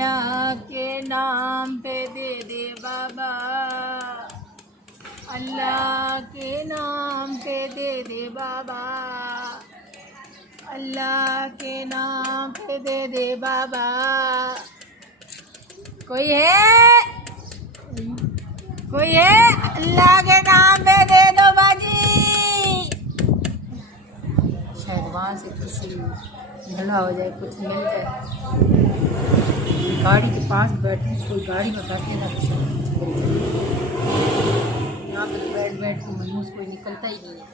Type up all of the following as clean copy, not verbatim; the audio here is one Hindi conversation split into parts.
अल्लाह के नाम पे दे दे बाबा, अल्लाह के नाम पे दे दे बाबा, अल्लाह के नाम पे दे दे बाबा। कोई है? कोई है? अल्लाह के नाम पे दे दो बाजी। शायद वहाँ से किसी भला हो जाए, कुछ मिल जाए। गाड़ी के पास बैठे, कोई गाड़ी में बैठे ना, यहाँ पे बैठ बैठ के मनूस कोई निकलता ही नहीं है।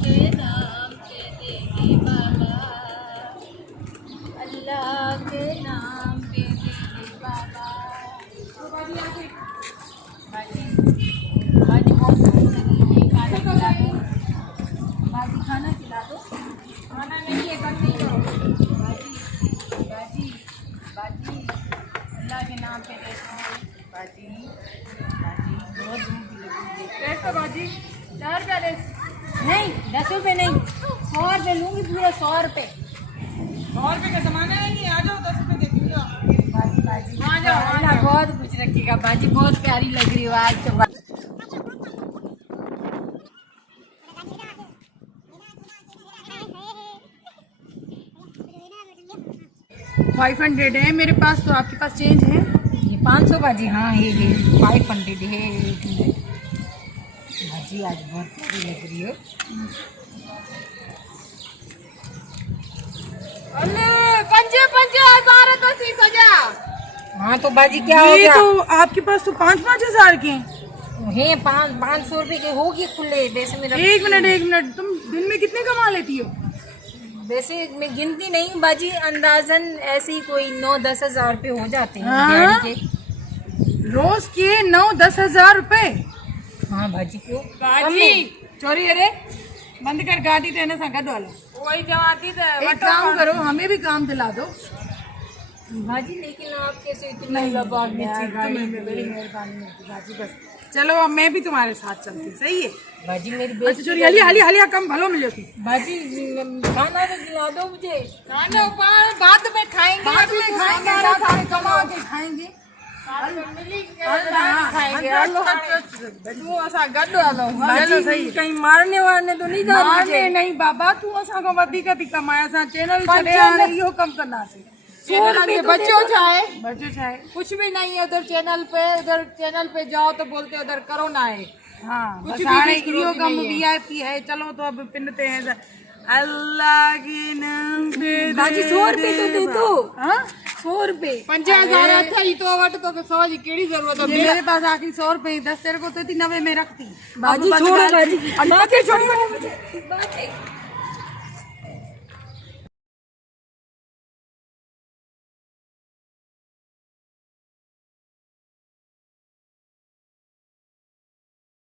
के नाम पे दे दे बाबा, अल्लाह के नाम पे दे दे बाबा। बाजी खाना खिला दो। खाना नहीं है, कम नहीं करो। बाजी बाजी अल्लाह के नाम पे दे दो बाजी। बाजी बहुत भूख लगी है। तो बाजी 4 रुपया दे। नहीं 10 रुपये नहीं, 100 रुपये लूँगी, पूरा 100 रुपये। 100 रुपये का सामान है नहीं, आ जाओ 10 रुपये दे दूँगा। बाजी बाजी आ जाओ, बहुत कुछ रखिएगा बाजी, बहुत प्यारी लग रही हो आज तो। 500 है मेरे पास, तो आपके पास चेंज है? ये 500 बाजी। हाँ ये 500 है बाजी, आज बहुत प्यारी लग रही हो। अरे 5,000 तो सी सजा। हाँ तो बाजी क्या हो गया? तो आपके पास तो 5-5 हज़ार के हैं। 500 रुपये के होगी खुले। वैसे मेरा एक मिनट, तुम दिन में कितने कमा लेती हो? वैसे मैं गिनती नहीं हूँ बाजी, अंदाजन ऐसे ही कोई 9-10 हज़ार रुपये हो जाते हैं। हाँ? दिहाड़ी के रोज के 9-10 हज़ार रुपए? हाँ बाजी क्यों? बाजी चोरी, अरे बंद कर गाड़ी, तेने संगत वाला वही जमाती। एक काम करो, हमें भी काम दिला दो बाजी। लेकिन आप कैसे इतनी नहीं लबाग में थी गाड़ी तुम्हें बड़ी मेहरबानी होती बाजी। बस चलो, अब मैं भी तुम्हारे साथ चलती। सही है बाजी? मेरी अच्छा बेटी चोरी, हाली कम भलो मिलो थी बाजी। खाना तो खिला दो मुझे। खाना बाद में खाएंगे, सारे कमा के खाएंगे। कहीं मारने वारने तो नहीं जा? मारने नहीं बाबा, तू असा को वधिक थी कमाया। सा चैनल चले आ रही हो, कम करना से बच्चों चाहे कुछ भी नहीं है उधर चैनल पे जाओ तो बोलते उधर करो ना है। हाँ कुछ भी कम VIP है। चलो तो अब पिंडते हैं अल्लाह के नाम पे बाजी। 100 रुपये तो दे दो। 100 रुपये 50,000 था ही तो वट तो समझ केड़ी जरूरत है? मेरे पास आखिर 100 रुपये 10 तेरे को तो 90 में रखती। बाजी छोड़ो बाजी, छोड़ो मुझे बाजी।